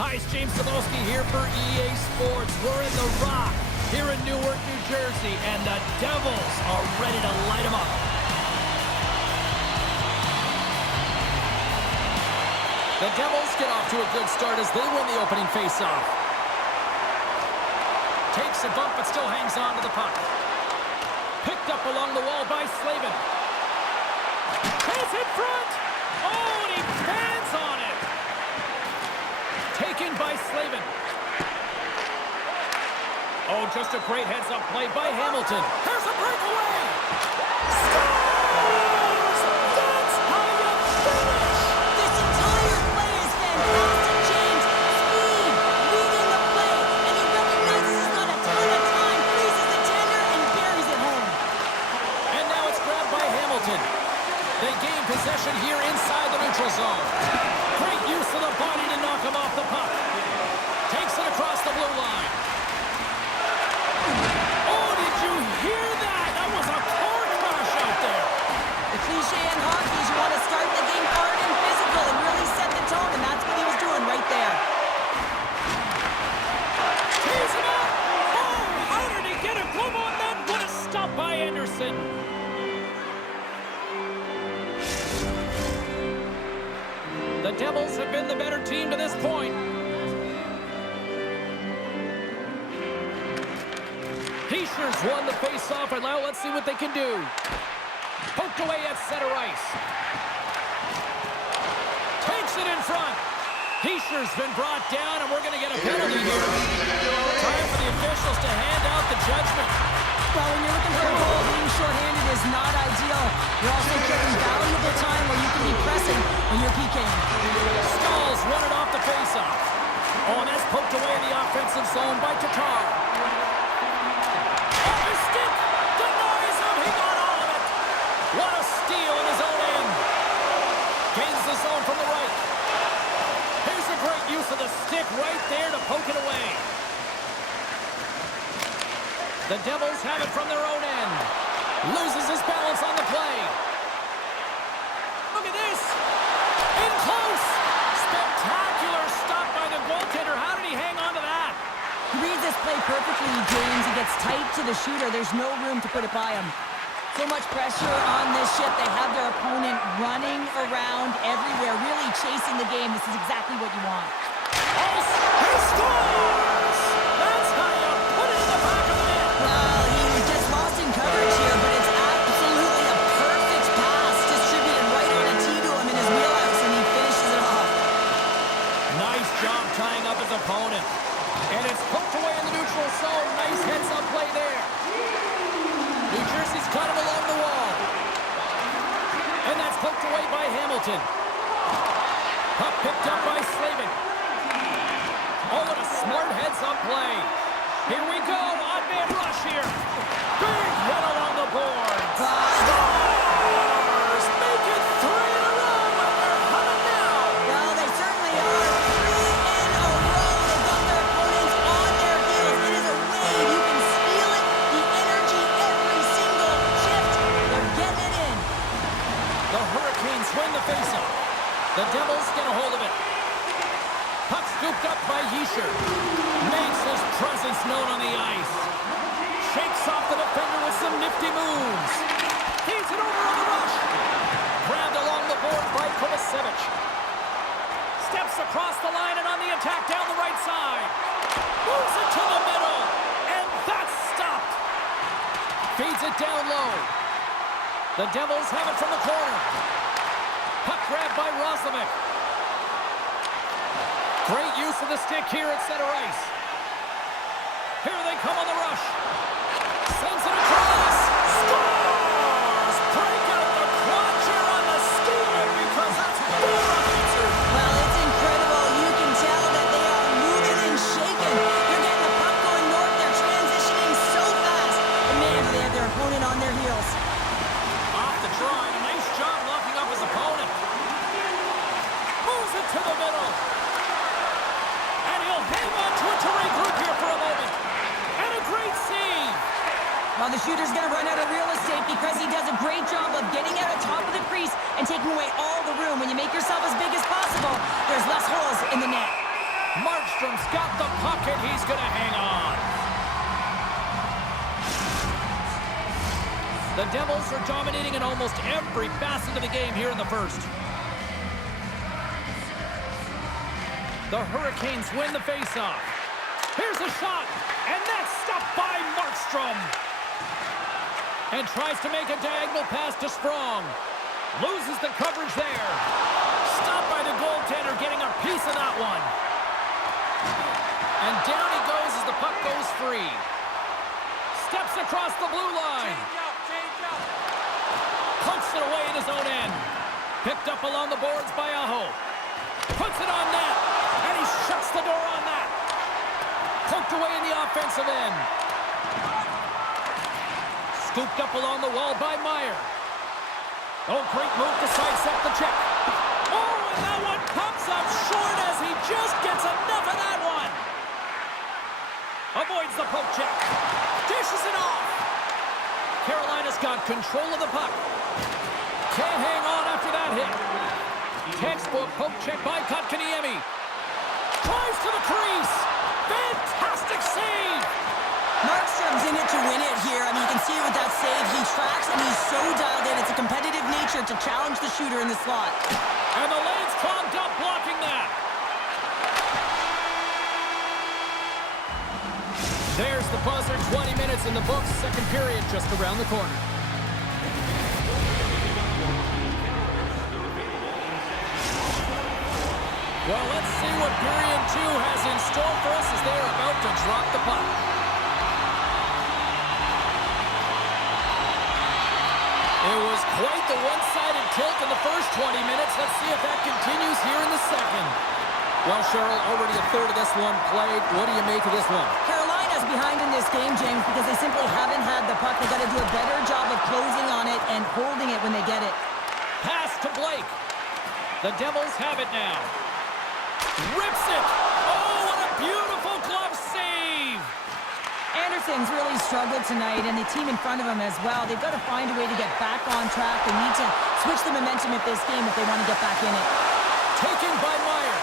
Hi, it's James Cebulski here for EA Sports. We're in the Rock here in Newark, New Jersey, and the Devils are ready to light them up. The Devils get off to a good start as they win the opening faceoff. Takes a bump but still hangs on to the puck. Picked up along the wall by Slavin. Pass in front! Oh, and he fans on it! Taken by Slavin. Oh, just a great heads-up play by Hamilton. Here's a breakaway! Scores! That's how you finish! This entire play is fantastic, James. Speed, reading the play, and he recognizes he's got a ton of time, freezes the tender, and buries it home. And now it's grabbed by Hamilton. They gain possession here inside the neutral zone. Great use of the body to knock him off the puck. Takes it across the blue line. Oh, did you hear that? That was a car crash out there. The cliche in hockey is you want to start the game hard and physical and really set the tone, and that's what he was doing right there. Tease him up. Oh, how did he get a glove on that? What a stop by Anderson. The Devils have been the better team to this point. Heischer's won the face-off, and now let's see what they can do. Poked away at center ice. Takes it in front. Heischer's been brought down, and we're going to get a penalty here. Time for the officials to hand out the judgment. Well, when you're looking for a goal, being shorthanded is not ideal. You're also getting valuable time where you can be pressing when you're PKing. Stalls run it off the face-off. Oh, and that's poked away in the offensive zone by Tatar. Oh, his stick denies him. He got all of it. What a steal in his own end. Gains the zone from the right. Here's a great use of the stick right there to poke it away. The Devils have it from their own end. Loses his balance on the play. Look at this. In close. Spectacular stop by the goaltender. How did he hang on to that? He reads this play perfectly, James. He gets tight to the shooter. There's no room to put it by him. So much pressure on this ship. They have their opponent running around everywhere, really chasing the game. This is exactly what you want. Oh, he scores! That's how you put it in the back of the net. Well, he gets lost in coverage here, but it's absolutely a perfect pass distributed right on a tee to him in his wheelhouse, and he finishes it off. Nice job tying up his opponent. And it's poked away in the neutral zone. Nice heads-up play there. New Jersey's got it along the wall. And that's poked away by Hamilton. Puck picked up by Slavin. Oh, what a smart heads-up play. Here we go. Odd man rush here. Big hit along the boards. Scores! Make it 3 in a row, and they're humming now. Well, they certainly are. 3 in a row. They've got their opponents on their heels. It is a wave. You can feel it. The energy every single shift. They're getting it in. The Hurricanes win the faceoff. The Devils get a hold of it. Puck scooped up by Hischer. Makes his presence known on the ice. Shakes off the defender with some nifty moves. Feeds it over on the rush. Grabbed along the board by Kovacevic. Steps across the line and on the attack down the right side. Moves it to the middle. And that's stopped. Feeds it down low. The Devils have it from the corner. Puck grabbed by Roslovic. Great use of the stick here at center ice. Here they come on the rush. Sends it across. Scores! Break out the crotch here on the steamer because that's more offensive. Well, it's incredible. You can tell that they are moving and shaking. They're getting the puck going north. They're transitioning so fast. And man, do they have their opponent on their heels. Off the try. A nice job locking up his opponent. Moves it to the middle. And he'll hang on to it to regroup here for a moment. And a great save. Well, the shooter's going to run out of real estate because he does a great job of getting out of top of the crease and taking away all the room. When you make yourself as big as possible, there's less holes in the net. Markstrom's got the puck, and he's going to hang on. The Devils are dominating in almost every facet of the game here in the first. The Hurricanes win the faceoff. Here's a shot, and that's stopped by Markstrom. And tries to make a diagonal pass to Sprong. Loses the coverage there. Stopped by the goaltender, getting a piece of that one. And down he goes as the puck goes free. Steps across the blue line. Punts it away in his own end. Picked up along the boards by Aho. Puts it on net. And he shuts the door on that. Poked away in the offensive end. Scooped up along the wall by Meyer. Oh, great move to sidestep the check. Oh, and that one comes up short as he just gets enough of that one. Avoids the poke check. Dishes it off. Carolina's got control of the puck. Can't hang on after that hit. Textbook poke check by Kotkaniemi. Drives to the crease. Fantastic save. Markstrom's in it to win it here. I mean, you can see it with that save. He tracks, and he's so dialed in. It's a competitive nature to challenge the shooter in the slot. And the lane's clogged up blocking that. There's the buzzer. 20 minutes in the books. Second period just around the corner. Well, let's see what period 2 has in store for us as they're about to drop the puck. It was quite the one-sided tilt in the first 20 minutes. Let's see if that continues here in the second. Well, Cheryl, already a third of this one played. What do you make of this one? Carolina's behind in this game, James, because they simply haven't had the puck. They've got to do a better job of closing on it and holding it when they get it. Pass to Blake. The Devils have it now. Rips it. Oh, what a beautiful glove save. Anderson's really struggled tonight, and the team in front of him as well. They've got to find a way to get back on track. They need to switch the momentum of this game if they want to get back in it. Taken by Meyer.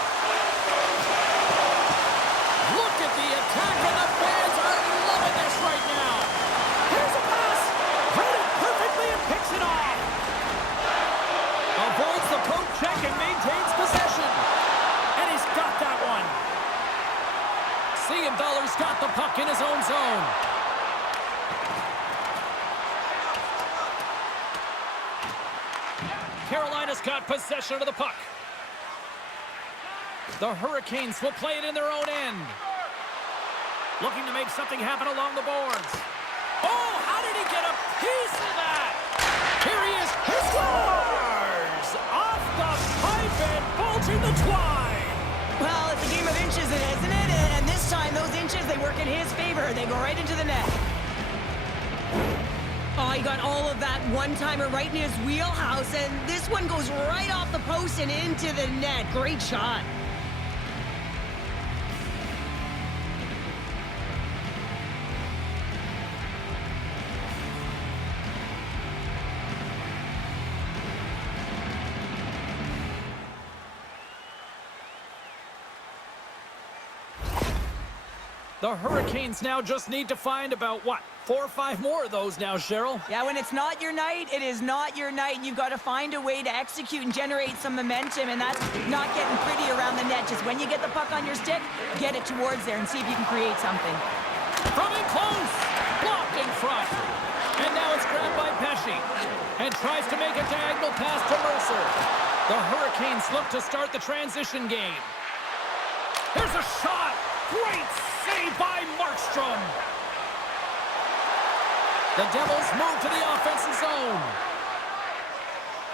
Look at the attack, and the fans are loving this right now. Here's a pass. Read it perfectly and picks it off. Avoids the poke check and maintains possession. And he's got that one. Siegenthaler's got the puck in his own zone. Carolina's got possession of the puck. The Hurricanes will play it in their own end. Looking to make something happen along the boards. Oh, how did he get a piece of that? Here he is. He scores! Off the pipe and bulging the twine. Well, it's a game of inches, isn't it? And this time, those inches, they work in his favor. They go right into the net. Oh, he got all of that one-timer right in his wheelhouse, and this one goes right off the post and into the net. Great shot. The Hurricanes now just need to find about, what, 4 or 5 more of those now, Cheryl? Yeah, when it's not your night, it is not your night. You've got to find a way to execute and generate some momentum, and that's not getting pretty around the net. Just when you get the puck on your stick, get it towards there and see if you can create something. From in close, blocked in front. And now it's grabbed by Pesci. And tries to make a diagonal pass to Mercer. The Hurricanes look to start the transition game. Here's a shot. Great save by Markstrom. The Devils move to the offensive zone.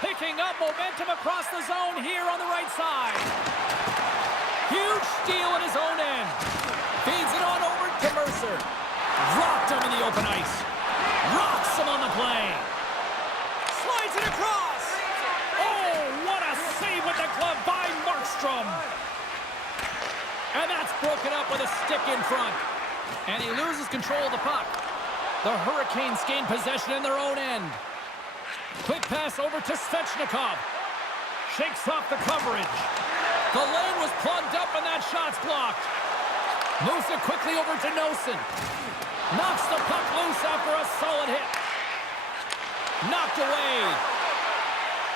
Picking up momentum across the zone here on the right side. Huge steal at his own end. Feeds it on over to Mercer. Rocked him in the open ice. Rocks him on the play. Slides it across. Oh, what a save with the glove by Markstrom. And that's broken up with a stick in front. And he loses control of the puck. The Hurricanes gain possession in their own end. Quick pass over to Svechnikov. Shakes off the coverage. The lane was plugged up and that shot's blocked. Moves it quickly over to Nosen. Knocks the puck loose after a solid hit. Knocked away.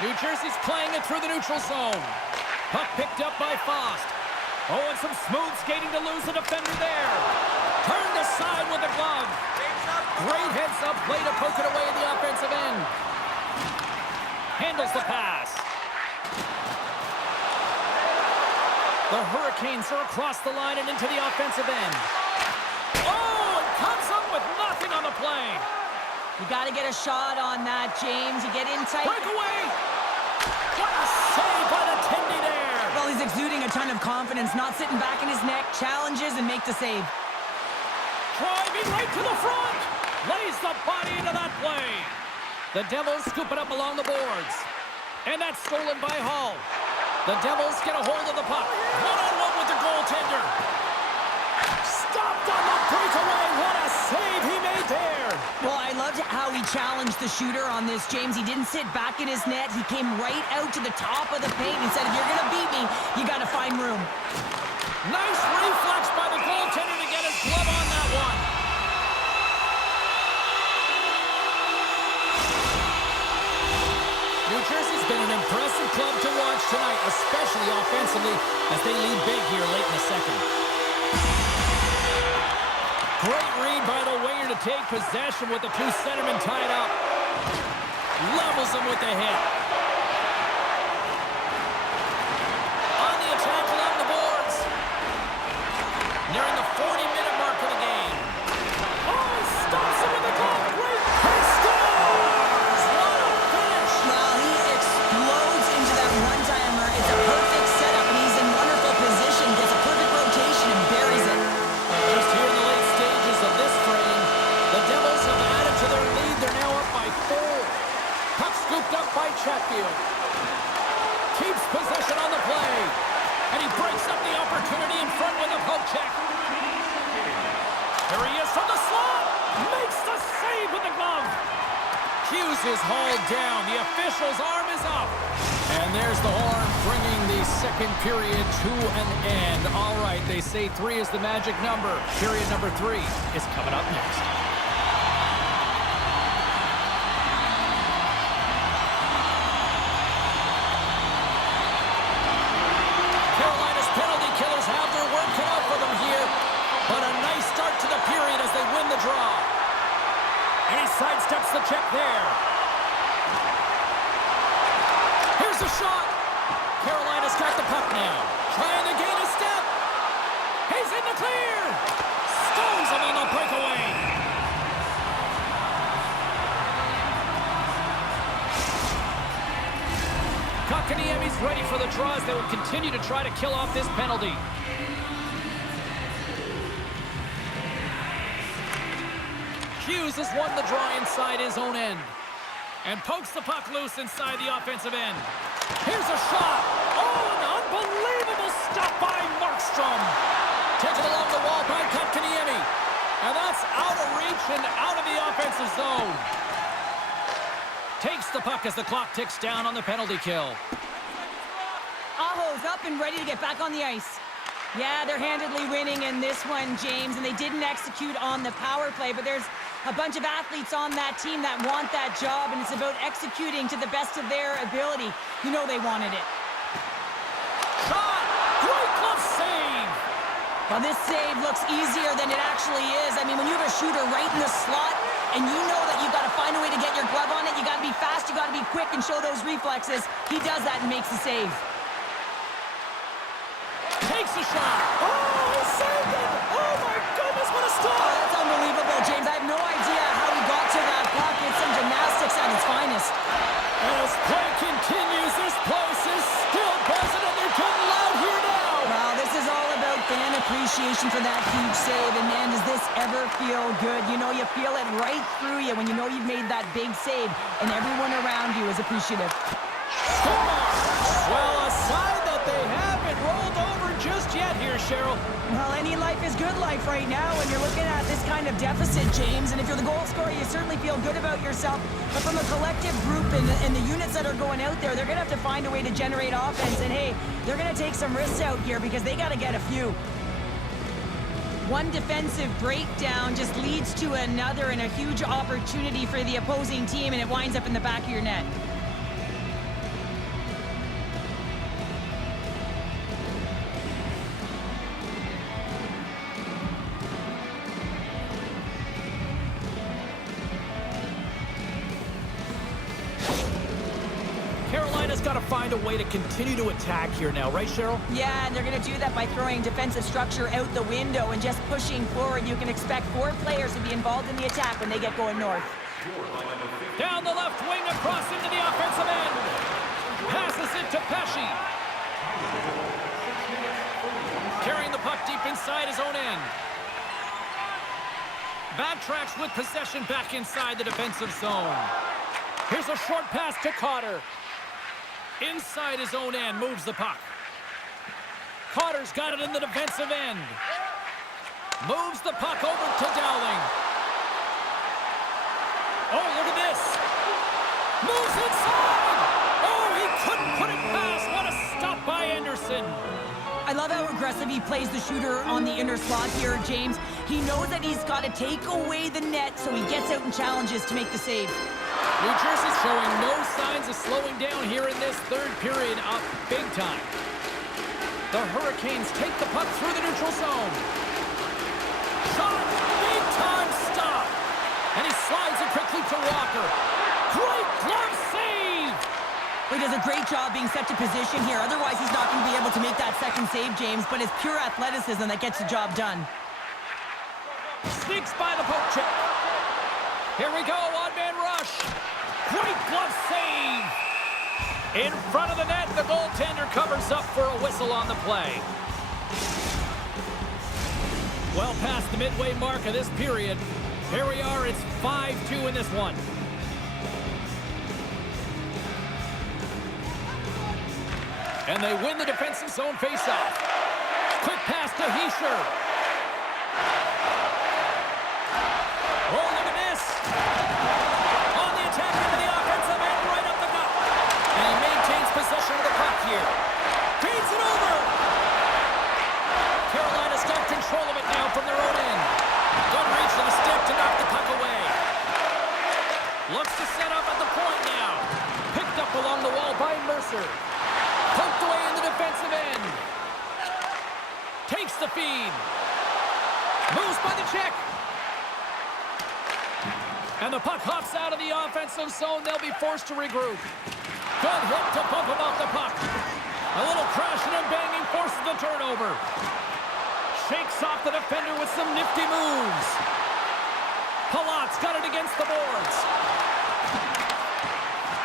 New Jersey's playing it through the neutral zone. Puck picked up by Fost. Oh, and some smooth skating to lose a defender there. Turned aside with the glove. Great heads-up play to poke it away in the offensive end. Handles the pass. The Hurricanes are across the line and into the offensive end. Oh, and comes up with nothing on the play. You got to get a shot on that, James. You get in tight. Breakaway. What a save by the Tindy there. Well, he's exuding a ton of confidence, not sitting back in his neck, challenges and make the save. Driving right to the front. Lays the body into that play. The Devils scoop it up along the boards. And that's stolen by Hall. The Devils get a hold of the puck. One-on-one with the goaltender. Stopped on the breakaway. What a save he made there. Well, I loved how he challenged the shooter on this, James. He didn't sit back in his net. He came right out to the top of the paint and said, if you're going to beat me, you got to find room. Nice reflex by the goaltender to get his glove on that one. New Jersey's been an impressive club to watch tonight, especially offensively, as they lead big here late in the second. Great read by the winger to take possession with the two centermen tied up. Levels him with the hit. On the attack along the boards. Nearing the 40-minute mark of the game. Oh, he stops him with the glove. Great. He scores! What a finish! Well, he explodes into that one-timer. It's a perfect setup, and he's in wonderful position. Gets a perfect rotation and buries it. Just here in the late stages of this frame, the Devils have added to their lead. They're now up by 4. Puck scooped up by Chatfield. Keeps possession on the play. And he breaks up the opportunity in front with a poke check. Here he is from the slot. Makes the save with the glove. Hughes is hauled down. The official's arm is up. And there's the horn bringing the second period to an end. All right, they say 3 is the magic number. Period number 3 is coming up next. Carolina's penalty killers have their work cut out for them here. But a nice start to the period as they win the draw. And he sidesteps the check there. Here's a shot. Carolina's got the puck now. Trying to gain a step. He's in the clear. Stones him on the breakaway. Kotkaniemi's ready for the draws. They will continue to try to kill off this penalty. Hughes has won the draw inside his own end. And pokes the puck loose inside the offensive end. Here's a shot. Oh, an unbelievable stop by Markstrom. Taken along the wall by Kotkaniemi. And that's out of reach and out of the offensive zone. Takes the puck as the clock ticks down on the penalty kill. Aho's up and ready to get back on the ice. Yeah, they're handedly winning in this one, James, and they didn't execute on the power play, but there's a bunch of athletes on that team that want that job, and it's about executing to the best of their ability. You know they wanted it. Shot! Great glove save! Well, this save looks easier than it actually is. I mean, when you have a shooter right in the slot, and you know that you've got to find a way to get your glove on it, you got to be fast, you got to be quick, and show those reflexes. He does that and makes the save. Takes a shot. Oh, he saved it. Oh, my goodness, what a stop. Oh, that's unbelievable, James. I have no idea how he got to that puck. It's some gymnastics at its finest. As play continues, this place is still buzzing, and they're getting loud here now. Well, this is all about fan appreciation for that huge save. And, man, does this ever feel good? You know, you feel it right through you when you know you've made that big save, and everyone around you is appreciative. Score! Well, a sign that they haven't rolled over just yet here, Cheryl. Well, any life is good life right now when you're looking at this kind of deficit, James. And if you're the goal scorer, you certainly feel good about yourself. But from a collective group and the units that are going out there, they're going to have to find a way to generate offense. And, hey, they're going to take some risks out here because they got to get a few. One defensive breakdown just leads to another and a huge opportunity for the opposing team, and it winds up in the back of your net. Carolina's got to find a way to continue to attack here now, right, Cheryl? Yeah, and they're going to do that by throwing defensive structure out the window and just pushing forward. You can expect 4 players to be involved in the attack when they get going north. Down the left wing, across into the offensive end. Passes it to Pesci. Carrying the puck deep inside his own end. Backtracks with possession back inside the defensive zone. Here's a short pass to Cotter. Inside his own end, moves the puck. Cotter's got it in the defensive end. Moves the puck over to Dowling. Oh, look at this. Moves inside. Oh, he couldn't put it past. What a stop by Anderson. I love how aggressive he plays the shooter on the inner slot here, James. He knows that he's got to take away the net, so he gets out and challenges to make the save. New Jersey's showing no signs of slowing down here in this third period, up big time. The Hurricanes take the puck through the neutral zone. Shot! Big time stop! And he slides it quickly to Walker. Great glove save! He does a great job being set to position here. Otherwise, he's not going to be able to make that second save, James. But it's pure athleticism that gets the job done. Sneaks by the poke check. Here we go, odd-man rush. Great glove save. In front of the net, the goaltender covers up for a whistle on the play. Well past the midway mark of this period. Here we are, it's 5-2 in this one. And they win the defensive zone faceoff. Quick pass to Hischier. Oh, look at this. On the attack into the offensive end, right up the gut. And he maintains possession of the puck here. Feeds it over. Carolina's got control of it now from their own end. Good reach to the stick to knock the puck away. Looks to set up at the point now. Picked up along the wall by Mercer. Poked away in the defensive end. Takes the feed. Moves by the check. And the puck hops out of the offensive zone. They'll be forced to regroup. Good hit to bump him off the puck. A little crashing and banging forces the turnover. Shakes off the defender with some nifty moves. Palat's got it against the boards.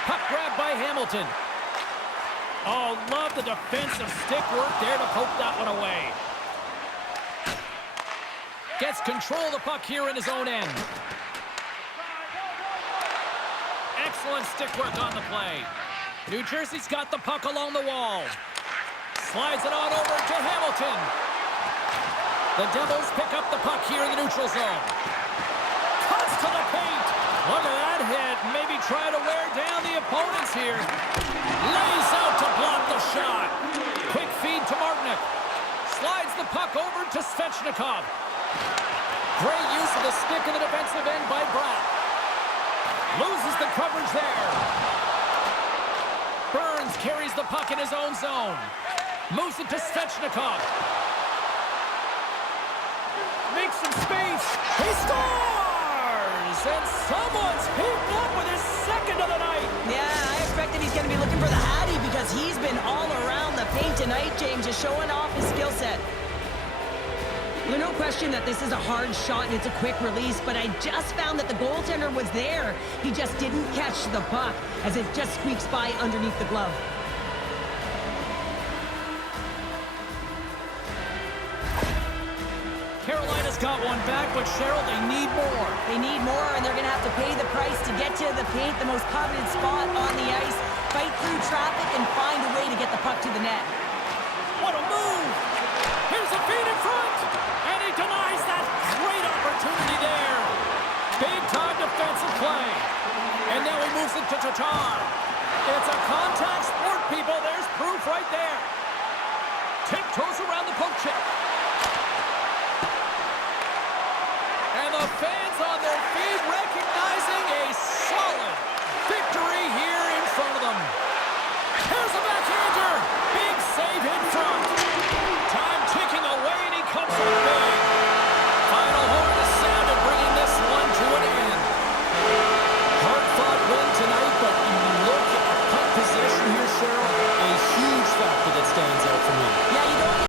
Puck grabbed by Hamilton. Oh, love the defensive stick work there to poke that one away. Gets control of the puck here in his own end. Excellent stick work on the play. New Jersey's got the puck along the wall. Slides it on over to Hamilton. The Devils pick up the puck here in the neutral zone. Cuts to the paint. Look at that hit. Maybe try to wear down the opponents here. Lays out to block the shot. Quick feed to Martinick. Slides the puck over to Svechnikov. Great use of the stick in the defensive end by Bratt. Loses the coverage there. Burns carries the puck in his own zone. Moves it to Svechnikov. Makes some space. He scores! And someone's heaped up with his second of the night. Yeah, I expected he's going to be looking for the Hattie because he's been all around the paint tonight, James, just showing off his skill set. There's no question that this is a hard shot and it's a quick release, but I just found that the goaltender was there. He just didn't catch the puck as it just squeaks by underneath the glove. Carolina's got one back, but Cheryl, they need more. They need more, and they're going to have to pay the price to get to the paint, the most coveted spot on the ice, fight through traffic, and find a way to get the puck to the net. What a move! Here's There's a feed in front. And he denies that great opportunity there. Big-time defensive play. And now he moves it to Tatar. It's a contact sport, people. There's proof right there.